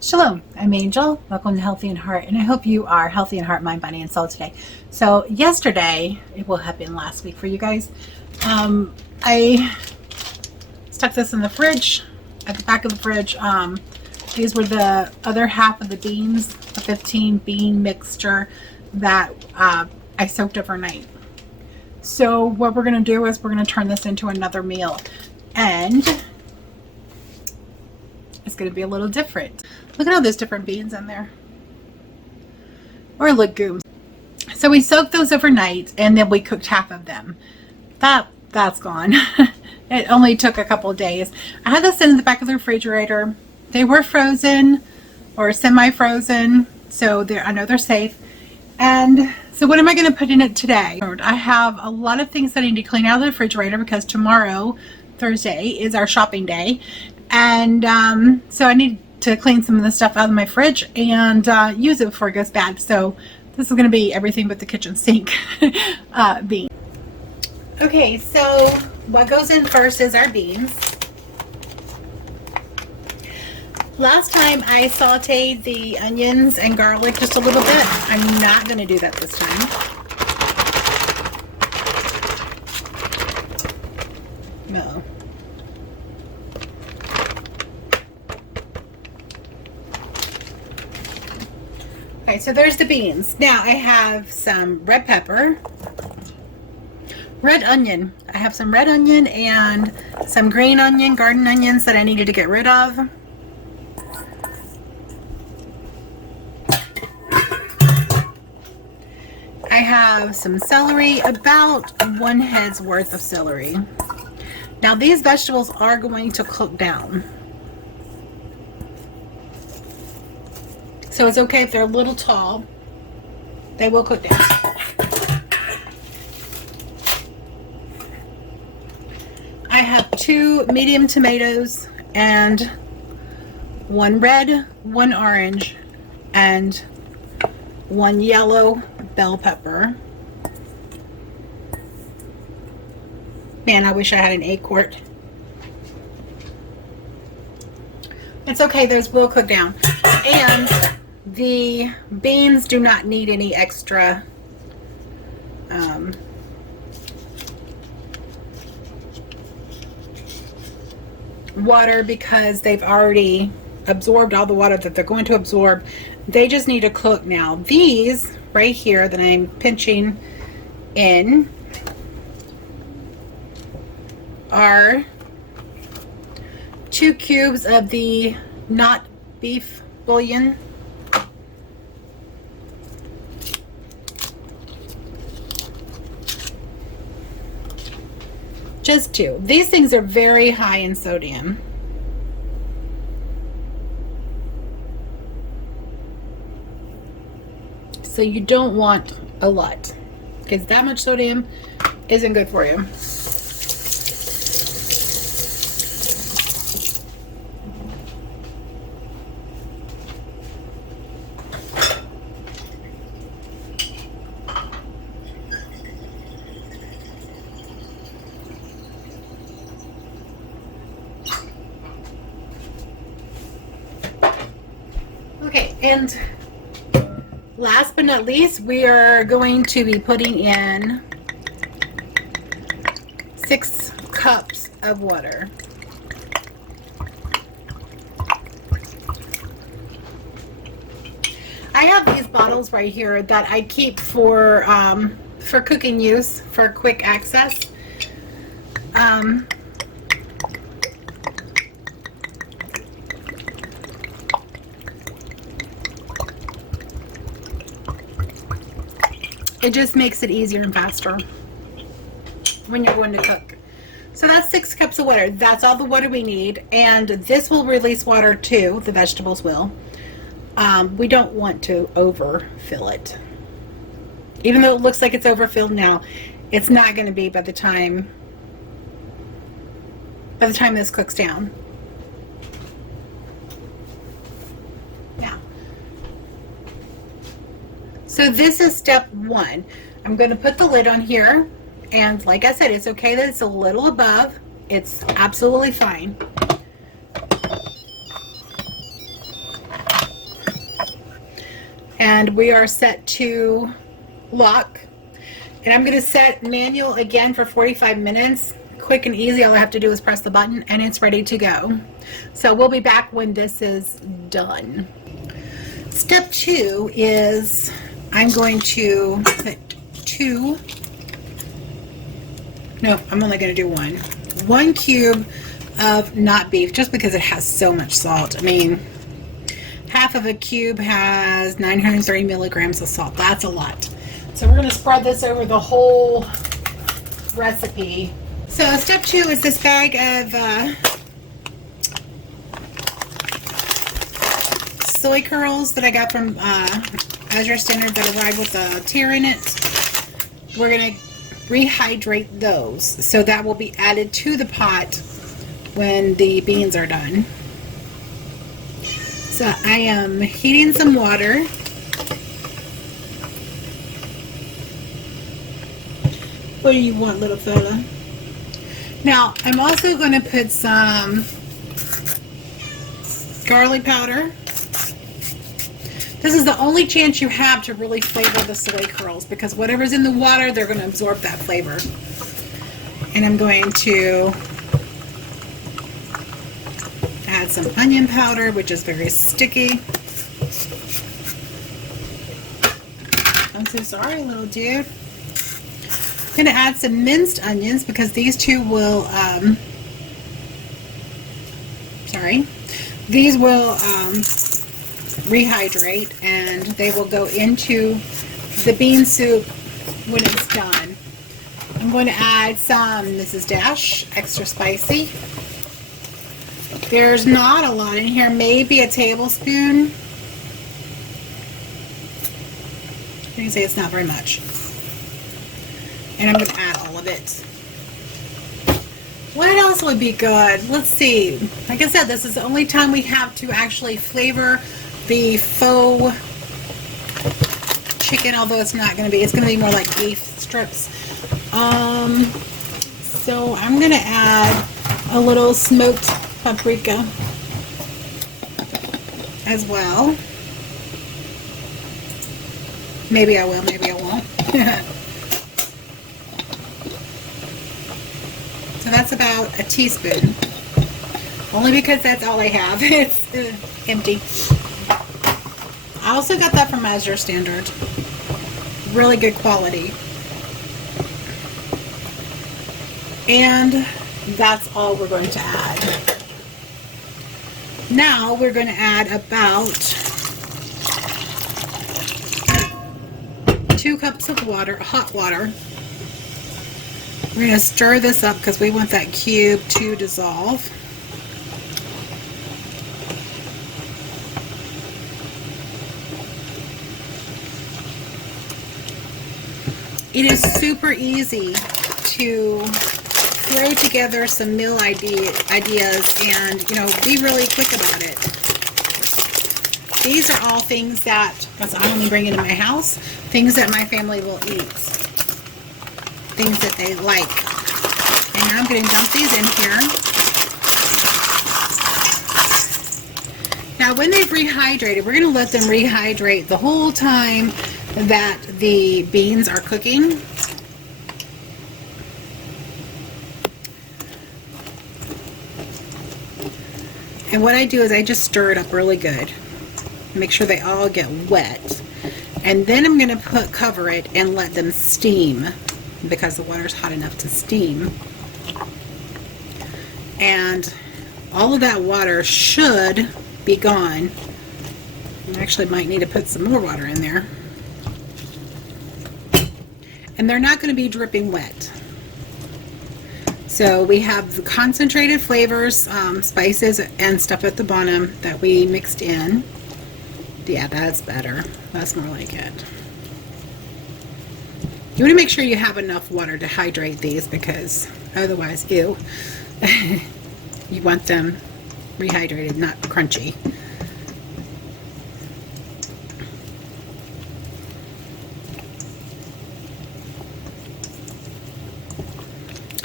Shalom, I'm Angel. Welcome to Healthy in Heart, and I hope you are healthy in heart, mind, body, and soul today. So yesterday, it will have been last week for you guys, I stuck this in the fridge, at the back of the fridge. These were the other half of the beans, the 15 bean mixture that I soaked overnight. So what we're going to do is we're going to turn this into another meal, and it's going to be a little different. Look at all those different beans in there, or legumes. So we soaked those overnight, and then we cooked half of them. That's gone. It only took a couple of days. I had this in the back of the refrigerator. They were frozen or semi-frozen, so I know they're safe. And so what am I going to put in it today? I have a lot of things that I need to clean out of the refrigerator because tomorrow, Thursday, is our shopping day. And so I need to clean some of the stuff out of my fridge and use it before it goes bad. So this is going to be everything but the kitchen sink bean. Okay, so what goes in first is our beans. Last time I sauteed the onions and garlic just a little bit. I'm not going to do that this time. No. Okay, so there's the beans. Now I have some red pepper, red onion. I have some red onion and some green onion, garden onions that I needed to get rid of. I have some celery, about 1 head's worth of celery. Now these vegetables are going to cook down. So it's okay if they're a little tall. They will cook down. I have 2 medium tomatoes and 1 red, 1 orange, and 1 yellow bell pepper. Man, I wish I had an 8-quart. It's okay, those will cook down. And the beans do not need any extra water because they've already absorbed all the water that they're going to absorb. They just need to cook now. These right here that I'm pinching in are 2 cubes of the not beef bouillon. Just 2. These things are very high in sodium. So you don't want a lot, because that much sodium isn't good for you. Okay, and last but not least, we are going to be putting in 6 cups of water. I have these bottles right here that I keep for cooking use, for quick access. It just makes it easier and faster. when you're going to cook. So that's 6 cups of water. That's all the water we need. And this will release water too. The vegetables will. We don't want to overfill it. Even though it looks like it's overfilled now, it's not going to be by the time this cooks down. Now, so this is step 1. I'm going to put the lid on here. And like I said, it's okay that it's a little above. It's absolutely fine. And we are set to lock. And I'm going to set manual again for 45 minutes. Quick and easy. All I have to do is press the button and it's ready to go. So we'll be back when this is done. Step 2 is I'm going to put 2. No, I'm only going to do 1 cube of not beef, just because it has so much salt. I mean, half of a cube has 930 milligrams of salt. That's a lot. So we're going to spread this over the whole recipe. So step 2 is this bag of soy curls that I got from Azure Standard that arrived with a tear in it. We're going to rehydrate those, so that will be added to the pot when the beans are done. So I am heating some water. What do you want, little fella? Now I'm also going to put some garlic powder. This is the only chance you have to really flavor the soy curls, because whatever's in the water, they're going to absorb that flavor. And I'm going to add some onion powder, which is very sticky. I'm so sorry, little dude. I'm going to add some minced onions, because these two will, these will rehydrate, and they will go into the bean soup when it's done. I'm going to add some Mrs. Dash extra spicy. There's not a lot in here, maybe a tablespoon. You can say it's not very much. And I'm going to add all of it. What else would be good? Let's see. Like I said, this is the only time we have to actually flavor the faux chicken, although it's not going to be. It's going to be more like beef strips. So I'm going to add a little smoked paprika as well. Maybe I will, maybe I won't. So that's about a teaspoon. Only because that's all I have. It's empty. I also got that from Azure Standard. Really good quality. And that's all we're going to add. Now we're going to add about 2 cups of water, hot water. We're going to stir this up because we want that cube to dissolve. It is super easy to throw together some meal ideas and, you know, be really quick about it. These are all things that I only bring into my house, things that my family will eat, things that they like. And I'm going to dump these in here. Now when they've rehydrated, we're going to let them rehydrate the whole time that the beans are cooking. And what I do is I just stir it up really good. Make sure they all get wet. And then I'm going to cover it and let them steam, because the water's hot enough to steam. And all of that water should be gone. I actually might need to put some more water in there. And they're not going to be dripping wet. So we have the concentrated flavors, spices and stuff at the bottom that we mixed in. Yeah, that's better. That's more like it. You want to make sure you have enough water to hydrate these, because otherwise, ew. You want them rehydrated, not crunchy.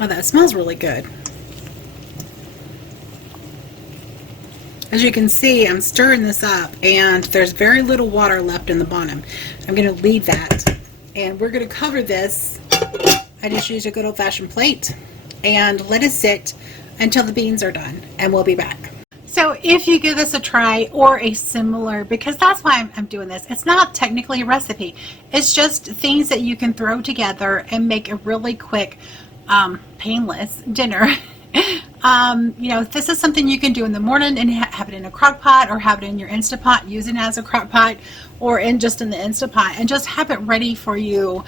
Oh, that smells really good. As you can see, I'm stirring this up and there's very little water left in the bottom. I'm going to leave that, and we're going to cover this. I just used a good old-fashioned plate, and let it sit until the beans are done, and we'll be back. So if you give this a try, or a similar, because that's why I'm doing this, it's not technically a recipe. It's just things that you can throw together and make a really quick, painless dinner. You know, this is something you can do in the morning and have it in a crock pot, or have it in your Instant Pot, use it as a crock pot, or just in the Instant Pot, and just have it ready for you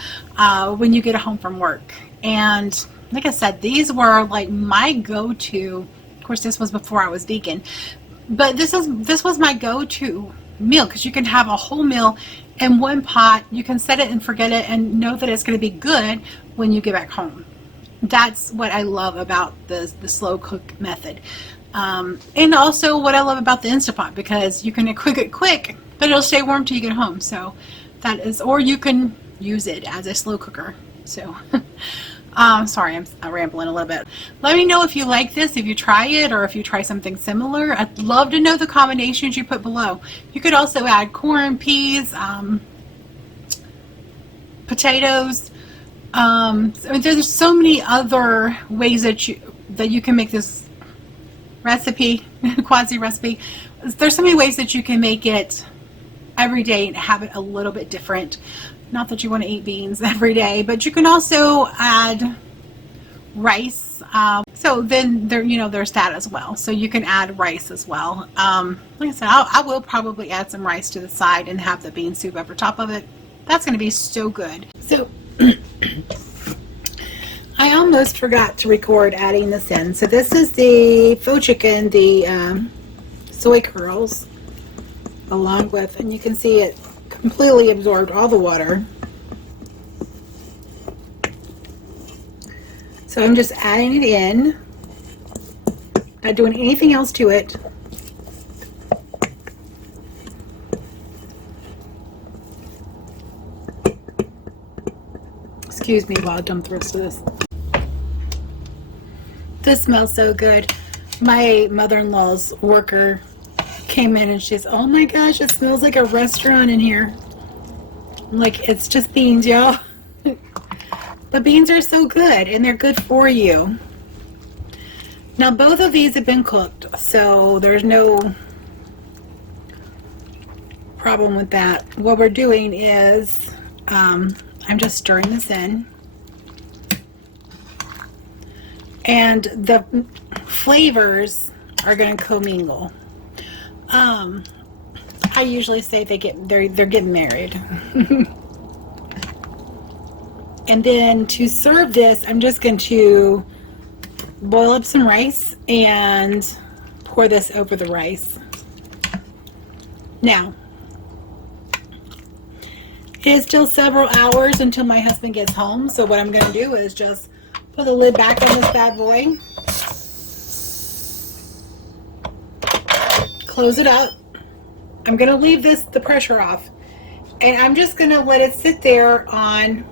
when you get home from work. And like I said, these were like my go-to. Of course, this was before I was vegan, but this was my go-to meal, because you can have a whole meal in one pot. You can set it and forget it and know that it's going to be good when you get back home. That's what I love about the slow cook method. And also what I love about the Instant Pot, because you can cook it quick, but it'll stay warm till you get home. So that is, or you can use it as a slow cooker. So sorry, I'm rambling a little bit. Let me know if you like this, if you try it, or if you try something similar. I'd love to know the combinations you put below. You could also add corn, peas, potatoes. So there's so many other ways that you can make this recipe, quasi recipe. There's so many ways that you can make it every day and have it a little bit different. Not that you want to eat beans every day, but you can also add rice. So then there's that as well. So you can add rice as well. Like I said, I will probably add some rice to the side and have the bean soup over top of it. That's going to be so good. So I almost forgot to record adding this in. So this is the faux chicken, the soy curls, along with, and you can see it completely absorbed all the water. So I'm just adding it in, not doing anything else to it. Excuse me while I dump the rest of this. This smells so good. My mother-in-law's worker came in and she's, oh my gosh, it smells like a restaurant in here. I'm like, it's just beans, y'all. The beans are so good, and they're good for you. Now both of these have been cooked, so there's no problem with that. What we're doing is I'm just stirring this in, and the flavors are going to commingle. I usually say they're getting married. And then to serve this, I'm just going to boil up some rice and pour this over the rice. Now, it is still several hours until my husband gets home, so what I'm going to do is just put the lid back on this bad boy, close it up. I'm going to leave the pressure off, and I'm just going to let it sit there on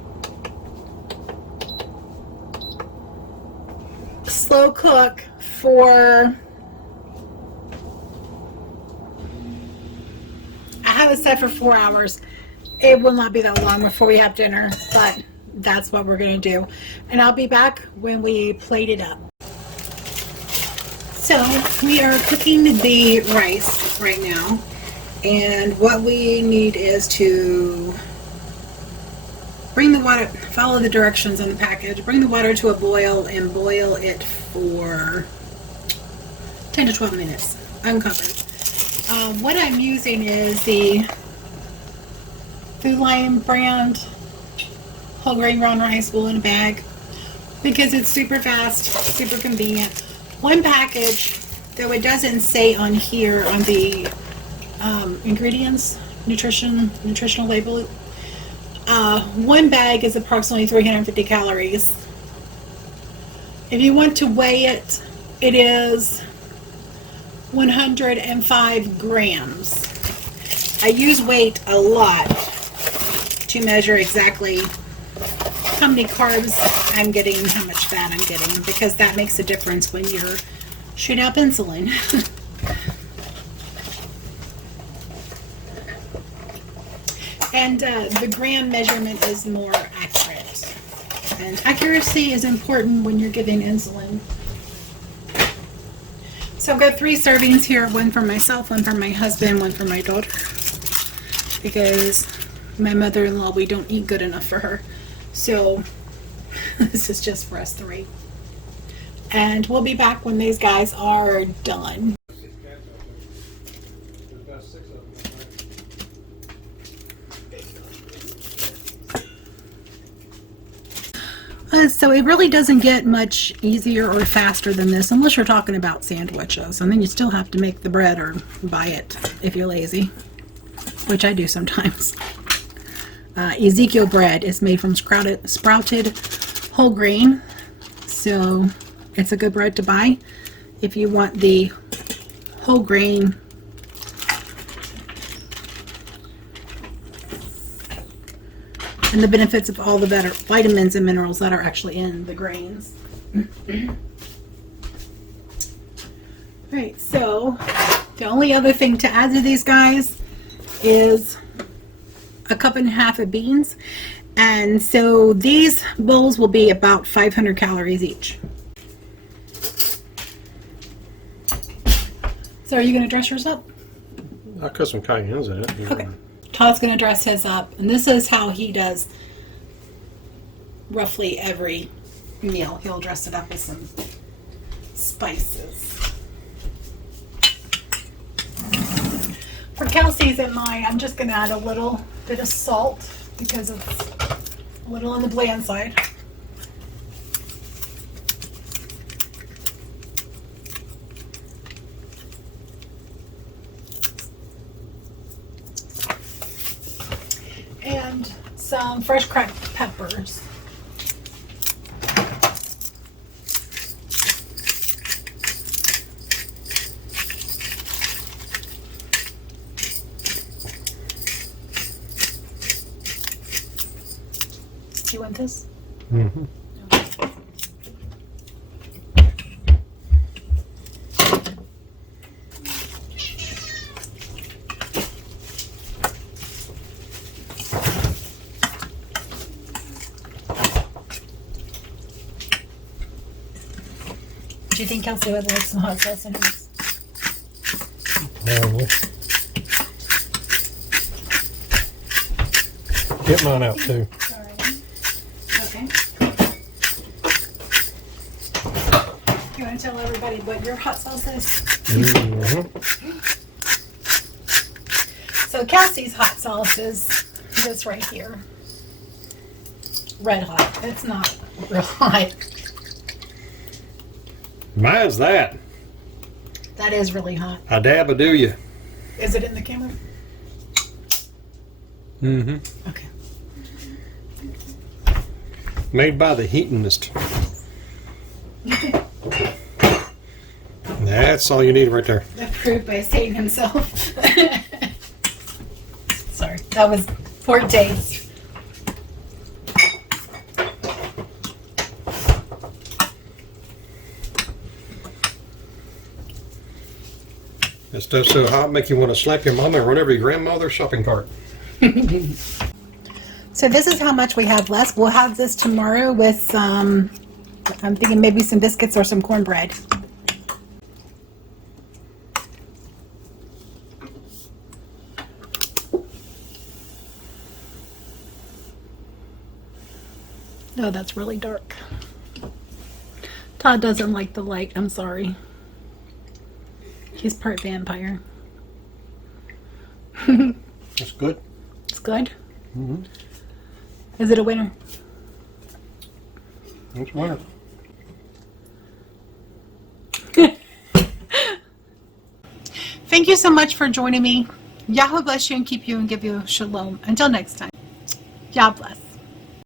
slow cook for, I have it set for 4 hours. It will not be that long before we have dinner, but that's what we're going to do. And I'll be back when we plate it up. So we are cooking the rice right now, and what we need is to bring the water, follow the directions on the package, bring the water to a boil and boil it for 10 to 12 minutes uncovered. What I'm using is the Food Lion brand whole grain brown rice, wool in a bag, because it's super fast, super convenient. One package, though it doesn't say on here on the ingredients, nutritional label, one bag is approximately 350 calories. If you want to weigh it, it is 105 grams. I use weight a lot to measure exactly how many carbs I'm getting and how much fat I'm getting, because that makes a difference when you're shooting up insulin. And the gram measurement is more accurate. And accuracy is important when you're giving insulin. So I've got 3 servings here, one for myself, one for my husband, one for my daughter. Because my mother-in-law, we don't eat good enough for her. So this is just for us 3. And we'll be back when these guys are done. So it really doesn't get much easier or faster than this, unless you're talking about sandwiches. And then you still have to make the bread or buy it if you're lazy, which I do sometimes. Ezekiel bread is made from sprouted whole grain, so it's a good bread to buy if you want the whole grain and the benefits of all the better vitamins and minerals that are actually in the grains. Right, so the only other thing to add to these guys is a cup and a half of beans. And so these bowls will be about 500 calories each. So are you going to dress yours up? I'll cut some cayennes in it. Okay. Todd's going to dress his up, and this is how he does roughly every meal. He'll dress it up with some spices. For Kelsey's and mine, I'm just going to add a little bit of salt because it's a little on the bland side. And some fresh cracked peppers. Do you want this? Mm-hmm. Do you think Kelsey would like some hot sauce in hers? Get mine out too. Okay. You want to tell everybody what your hot sauce is? Mm-hmm. So Kelsey's hot sauce is this right here. Red hot. It's not real hot. Mine's that. That is really hot. I dab a do you. Is it in the camera? Mm-hmm. Okay. Made by the heatonist. That's all you need right there. Approved by Satan himself. Sorry, that was poor taste. That stuff's so hot, make you want to slap your mama and run over your grandmother's shopping cart. So this is how much we have left. We'll have this tomorrow with some, I'm thinking maybe some biscuits or some cornbread. Oh, that's really dark. Todd doesn't like the light. I'm sorry. He's part vampire. That's good. It's good? Mm-hmm. Is it a winner? It's winter. Thank you so much for joining me. Yahweh bless you and keep you and give you shalom. Until next time. Yah bless.